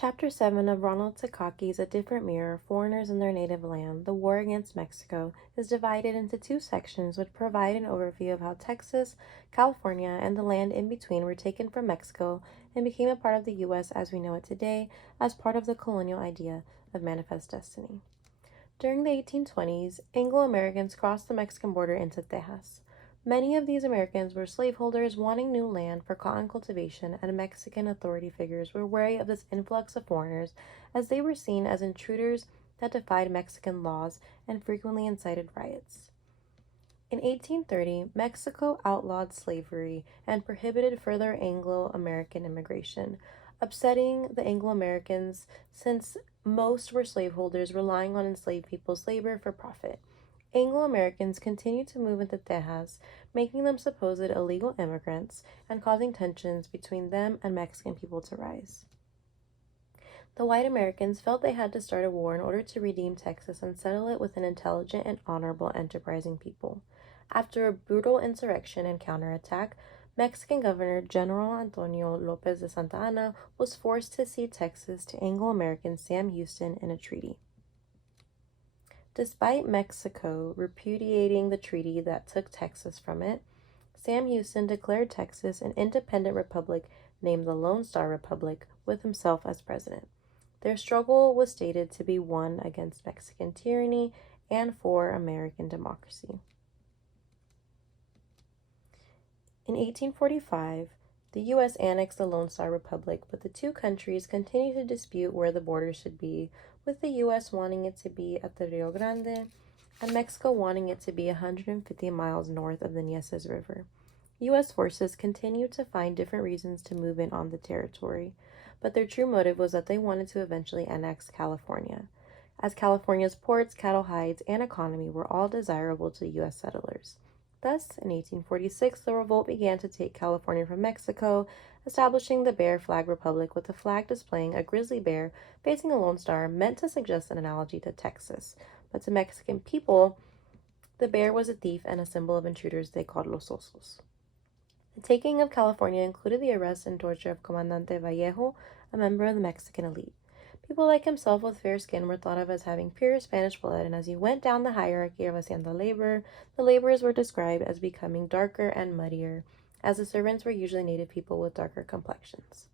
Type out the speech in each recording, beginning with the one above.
Chapter 7 of Ronald Takaki's A Different Mirror, Foreigners in Their Native Land, The War Against Mexico, is divided into two sections which provide an overview of how Texas, California, and the land in between were taken from Mexico and became a part of the U.S. as we know it today, as part of the colonial idea of manifest destiny. During the 1820s, Anglo-Americans crossed the Mexican border into Texas. Many of these Americans were slaveholders wanting new land for cotton cultivation, and Mexican authority figures were wary of this influx of foreigners as they were seen as intruders that defied Mexican laws and frequently incited riots. In 1830, Mexico outlawed slavery and prohibited further Anglo-American immigration, upsetting the Anglo-Americans since most were slaveholders relying on enslaved people's labor for profit. Anglo-Americans continued to move into Texas, making them supposed illegal immigrants and causing tensions between them and Mexican people to rise. The white Americans felt they had to start a war in order to redeem Texas and settle it with an intelligent and honorable, enterprising people. After a brutal insurrection and counterattack, Mexican Governor General Antonio Lopez de Santa Anna was forced to cede Texas to Anglo-American Sam Houston in a treaty. Despite Mexico repudiating the treaty that took Texas from it, Sam Houston declared Texas an independent republic named the Lone Star Republic with himself as president. Their struggle was stated to be one against Mexican tyranny and for American democracy. In 1845, the U.S. annexed the Lone Star Republic, but the two countries continued to dispute where the border should be, with the U.S. wanting it to be at the Rio Grande and Mexico wanting it to be 150 miles north of the Nieces River. U.S. forces continued to find different reasons to move in on the territory, but their true motive was that they wanted to eventually annex California, as California's ports, cattle hides, and economy were all desirable to U.S. settlers. Thus, in 1846, the revolt began to take California from Mexico, establishing the Bear Flag Republic with the flag displaying a grizzly bear facing a lone star, meant to suggest an analogy to Texas. But to Mexican people, the bear was a thief and a symbol of intruders they called los osos. The taking of California included the arrest and torture of Comandante Vallejo, a member of the Mexican elite. People like himself with fair skin were thought of as having pure Spanish blood, and as you went down the hierarchy of hacienda labor, the laborers were described as becoming darker and muddier, as the servants were usually native people with darker complexions.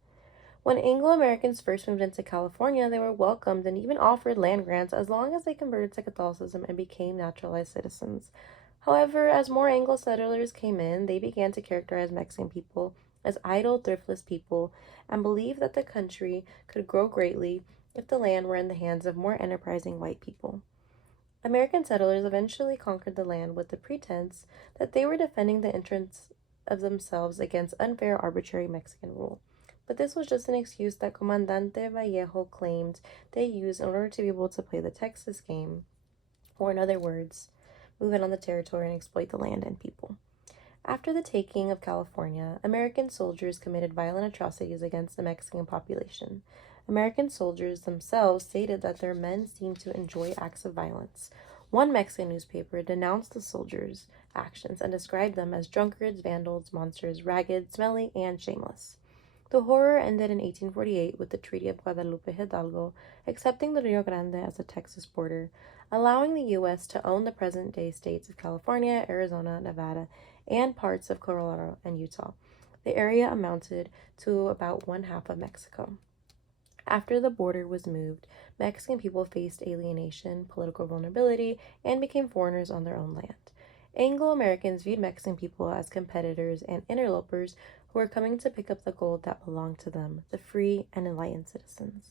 When Anglo-Americans first moved into California, they were welcomed and even offered land grants as long as they converted to Catholicism and became naturalized citizens. However, as more Anglo settlers came in, they began to characterize Mexican people as idle, thriftless people and believed that the country could grow greatly if the land were in the hands of more enterprising white people. American settlers eventually conquered the land with the pretense that they were defending the interests of themselves against unfair, arbitrary Mexican rule. But this was just an excuse that Comandante Vallejo claimed they used in order to be able to play the Texas game, or in other words, move in on the territory and exploit the land and people. After the taking of California, American soldiers committed violent atrocities against the Mexican population. American soldiers themselves stated that their men seemed to enjoy acts of violence. One Mexican newspaper denounced the soldiers' actions and described them as drunkards, vandals, monsters, ragged, smelly, and shameless. The horror ended in 1848 with the Treaty of Guadalupe Hidalgo accepting the Rio Grande as a Texas border, allowing the U.S. to own the present-day states of California, Arizona, Nevada, and parts of Colorado and Utah. The area amounted to about one half of Mexico. After the border was moved, Mexican people faced alienation, political vulnerability, and became foreigners on their own land. Anglo-Americans viewed Mexican people as competitors and interlopers who were coming to pick up the gold that belonged to them, the free and enlightened citizens.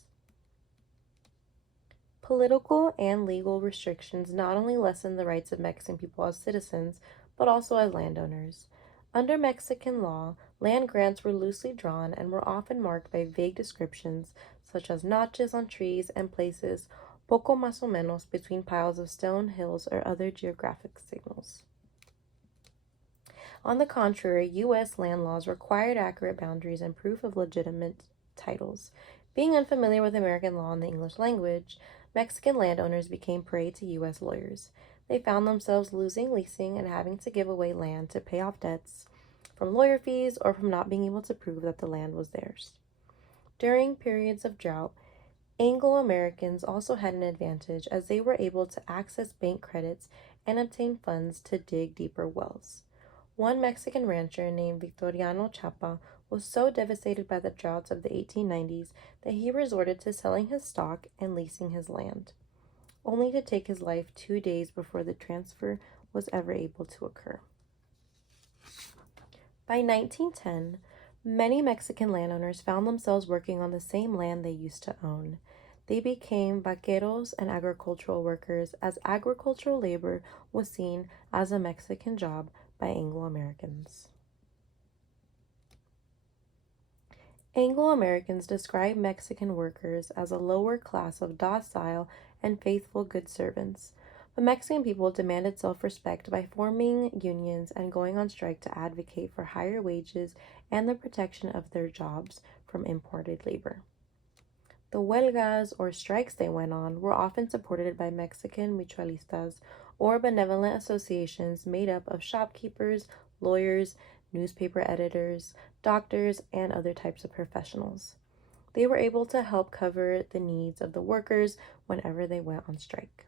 Political and legal restrictions not only lessened the rights of Mexican people as citizens, but also as landowners. Under Mexican law, land grants were loosely drawn and were often marked by vague descriptions such as notches on trees and places poco más o menos between piles of stone, hills, or other geographic signals. On the contrary, U.S. land laws required accurate boundaries and proof of legitimate titles. Being unfamiliar with American law and the English language, Mexican landowners became prey to U.S. lawyers. They found themselves losing leasing and having to give away land to pay off debts from lawyer fees or from not being able to prove that the land was theirs. During periods of drought, Anglo-Americans also had an advantage as they were able to access bank credits and obtain funds to dig deeper wells. One Mexican rancher named Victoriano Chapa was so devastated by the droughts of the 1890s that he resorted to selling his stock and leasing his land, only to take his life 2 days before the transfer was ever able to occur. By 1910, many Mexican landowners found themselves working on the same land they used to own. They became vaqueros and agricultural workers, as agricultural labor was seen as a Mexican job by Anglo-Americans. Anglo-Americans describe Mexican workers as a lower class of docile and faithful good servants. The Mexican people demanded self-respect by forming unions and going on strike to advocate for higher wages and the protection of their jobs from imported labor. The huelgas, or strikes they went on, were often supported by Mexican mutualistas, or benevolent associations made up of shopkeepers, lawyers, newspaper editors, doctors, and other types of professionals. They were able to help cover the needs of the workers whenever they went on strike.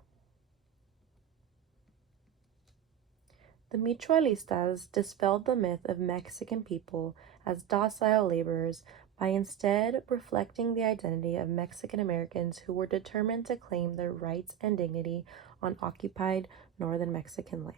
The mutualistas dispelled the myth of Mexican people as docile laborers by instead reflecting the identity of Mexican Americans who were determined to claim their rights and dignity on occupied northern Mexican land.